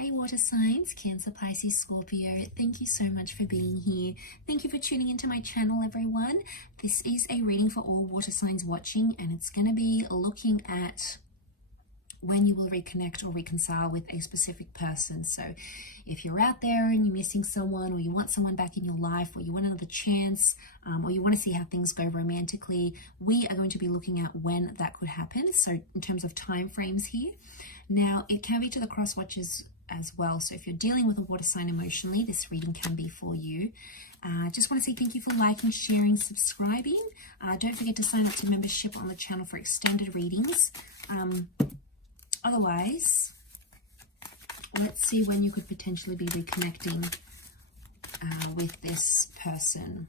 Hey water signs, Cancer, Pisces, Scorpio, thank you so much for being here. Thank you for tuning into my channel, everyone. This is a reading for all water signs watching, and it's going to be looking at when you will reconnect or reconcile with a specific person. So if you're out there and you're missing someone, or you want someone back in your life, or you want another chance, or you want to see how things go romantically, we are going to be looking at when that could happen. So in terms of time frames here. Now, it can be to the cross watchers as well. So if you're dealing with a water sign emotionally, this reading can be for you. Just want to say thank you for liking, sharing, subscribing. Don't forget to sign up to membership on the channel for extended readings. Otherwise, let's see when you could potentially be reconnecting with this person.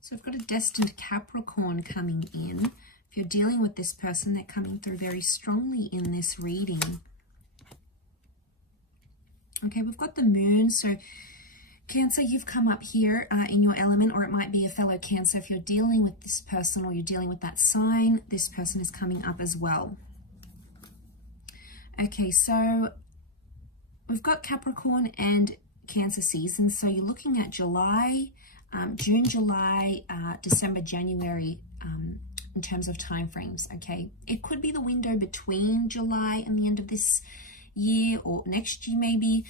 So I've got a destined Capricorn coming in. If you're dealing with this person, they're coming through very strongly in this reading. Okay, we've got the moon. So Cancer, you've come up here in your element, or it might be a fellow Cancer. If you're dealing with this person or you're dealing with that sign, this person is coming up as well. Okay, so we've got Capricorn and Cancer seasons. So you're looking at July, June, July, December, January in terms of time frames. Okay, it could be the window between July and the end of this year or next year maybe,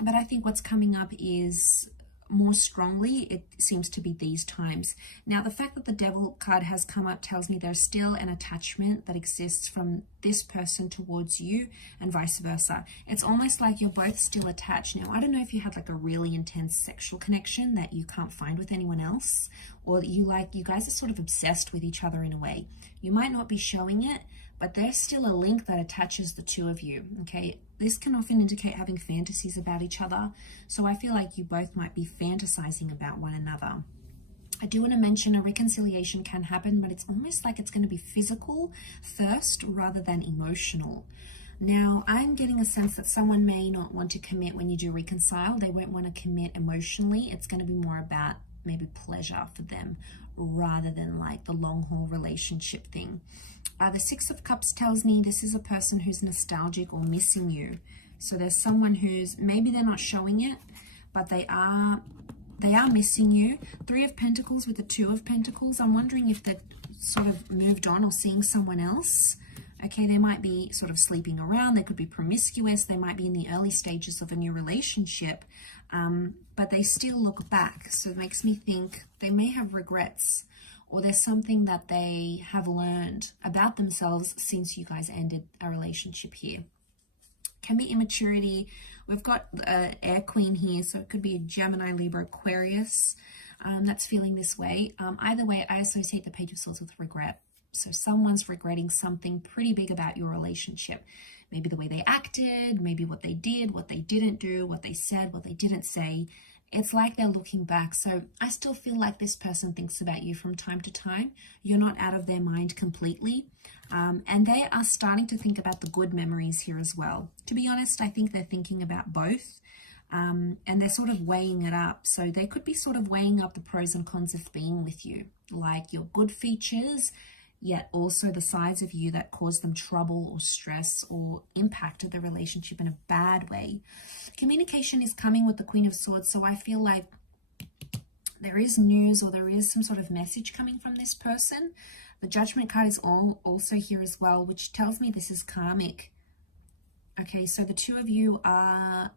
but I think what's coming up is more strongly, it seems to be these times. Now, the fact that the Devil card has come up tells me there's still an attachment that exists from this person towards you and vice versa. It's almost like you're both still attached. Now, I don't know if you had like a really intense sexual connection that you can't find with anyone else, or that you guys are sort of obsessed with each other in a way. You might not be showing it, but there's still a link that attaches the two of you, okay? This can often indicate having fantasies about each other. So I feel like you both might be fantasizing about one another. I do want to mention a reconciliation can happen, but it's almost like it's going to be physical first rather than emotional. Now, I'm getting a sense that someone may not want to commit when you do reconcile. They won't want to commit emotionally. It's going to be more about maybe pleasure for them rather than like the long haul relationship thing. The Six of Cups tells me this is a person who's nostalgic or missing you. So there's someone who's, maybe they're not showing it, but they are missing you. Three of Pentacles with the Two of Pentacles. I'm wondering if they've sort of moved on or seeing someone else. Okay, they might be sort of sleeping around. They could be promiscuous. They might be in the early stages of a new relationship, but they still look back. So it makes me think they may have regrets, or there's something that they have learned about themselves since you guys ended a relationship here. Can be immaturity. We've got Air Queen here, so it could be a Gemini, Libra, Aquarius that's feeling this way. Either way, I associate the Page of Swords with regret. So someone's regretting something pretty big about your relationship. Maybe the way they acted, maybe what they did, what they didn't do, what they said, what they didn't say. It's like they're looking back. So I still feel like this person thinks about you from time to time. You're not out of their mind completely. And they are starting to think about the good memories here as well. To be honest, I think they're thinking about both. And they're sort of weighing it up. So they could be sort of weighing up the pros and cons of being with you, like your good features, yet also the sides of you that cause them trouble or stress or impacted the relationship in a bad way. Communication is coming with the Queen of Swords, so I feel like there is news or there is some sort of message coming from this person. The Judgment card is also here as well, which tells me this is karmic. Okay, so the two of you are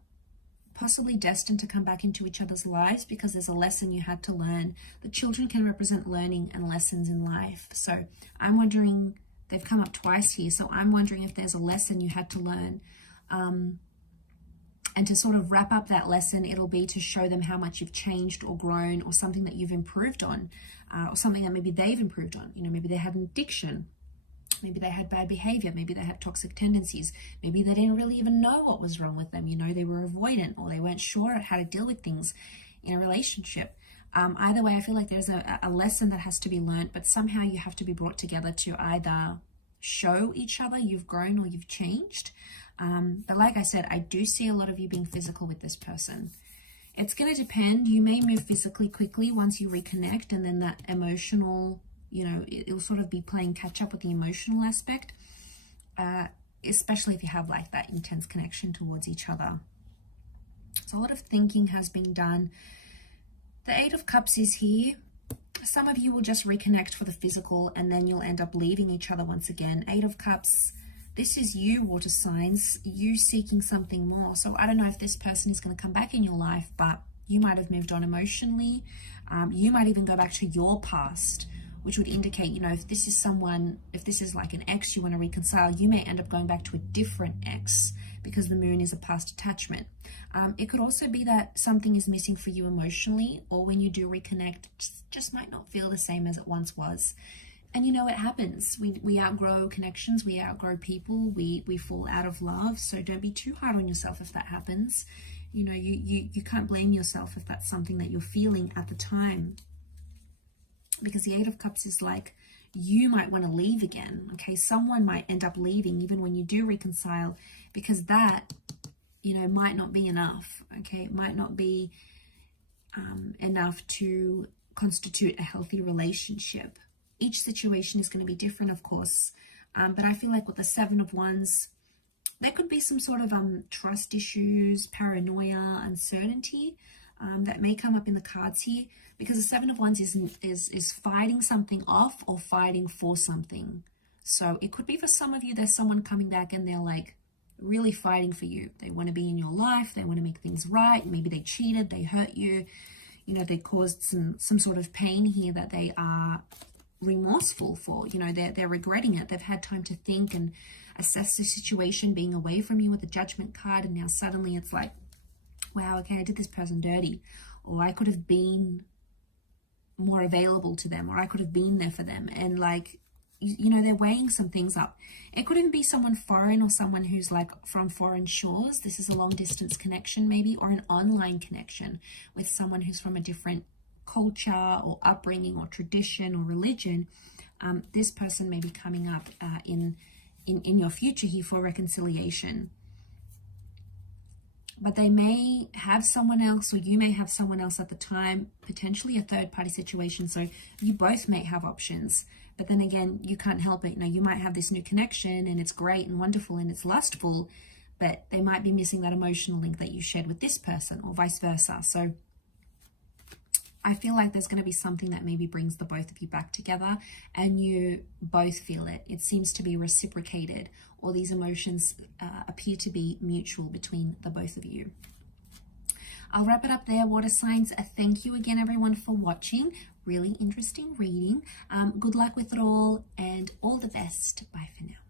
possibly destined to come back into each other's lives because there's a lesson you had to learn. The children can represent learning and lessons in life. So I'm wondering, they've come up twice here, so I'm wondering if there's a lesson you had to learn. And to sort of wrap up that lesson, it'll be to show them how much you've changed or grown, or something that you've improved on, or something that maybe they've improved on. You know, maybe they had an addiction. Maybe they had bad behavior. Maybe they had toxic tendencies. Maybe they didn't really even know what was wrong with them. You know, they were avoidant, or they weren't sure how to deal with things in a relationship. Either way, I feel like there's a lesson that has to be learned, but somehow you have to be brought together to either show each other you've grown or you've changed. But like I said, I do see a lot of you being physical with this person. It's going to depend. You may move physically quickly once you reconnect, and then that emotional, you know, it'll sort of be playing catch up with the emotional aspect, especially if you have like that intense connection towards each other. So a lot of thinking has been done. The Eight of Cups is here. Some of you will just reconnect for the physical, and then you'll end up leaving each other once again. Eight of Cups, this is you, water signs, you seeking something more. So I don't know if this person is going to come back in your life, but you might have moved on emotionally. You might even go back to your past, which would indicate, you know, if this is someone, if this is like an ex you want to reconcile, you may end up going back to a different ex because the moon is a past attachment. It could also be that something is missing for you emotionally, or when you do reconnect, it just might not feel the same as it once was. And you know, it happens. We outgrow connections, we outgrow people, we fall out of love. So don't be too hard on yourself if that happens. You know, you can't blame yourself if that's something that you're feeling at the time. Because the Eight of Cups is like, you might want to leave again, okay? Someone might end up leaving even when you do reconcile, because that, you know, might not be enough, okay? It might not be enough to constitute a healthy relationship. Each situation is going to be different, of course, but I feel like with the Seven of Wands, there could be some sort of trust issues, paranoia, uncertainty that may come up in the cards here, because the Seven of Wands is fighting something off or fighting for something. So it could be for some of you, there's someone coming back and they're like really fighting for you. They want to be in your life. They want to make things right. Maybe they cheated. They hurt you. You know, they caused some sort of pain here that they are remorseful for. You know, they're regretting it. They've had time to think and assess the situation, being away from you with the Judgment card, and now suddenly it's like, wow, okay, I did this person dirty, or I could have been more available to them, or I could have been there for them. And like, you know, they're weighing some things up. It could even be someone foreign, or someone who's like from foreign shores. This is a long distance connection maybe, or an online connection with someone who's from a different culture or upbringing or tradition or religion. This person may be coming up in your future here for reconciliation. But they may have someone else, or you may have someone else at the time, potentially a third party situation. So you both may have options, but then again, you can't help it. You know, you might have this new connection and it's great and wonderful and it's lustful, but they might be missing that emotional link that you shared with this person, or vice versa. So I feel like there's going to be something that maybe brings the both of you back together, and you both feel it. It seems to be reciprocated, or these emotions appear to be mutual between the both of you. I'll wrap it up there, water signs. Thank you again, everyone, for watching. Really interesting reading. Good luck with it all, and all the best. Bye for now.